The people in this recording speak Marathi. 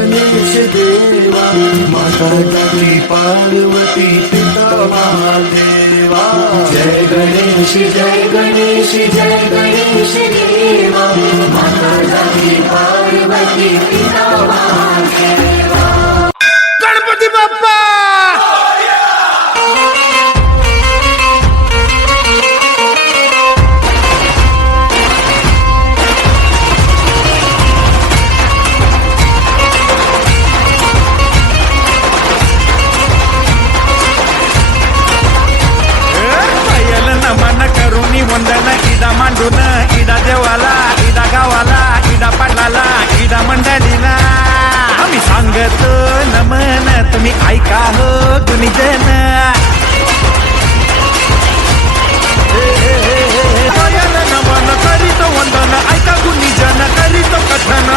गणेश देवा माता जाती पार्वती पिता महादेवा जय गणेश जय गणेश जय गणेश देवा माता जाती पार्वती पिता महादेवा गणपती बाप्पा वंदन इडा मांडून इडा देवाला इडा गावाला इडा पाटलाला इडा मंडळीला आम्ही सांगतो नमन तुम्ही ऐका हो गुणीजन नमन करीत वंदन ऐका गुणीजन करीत कथन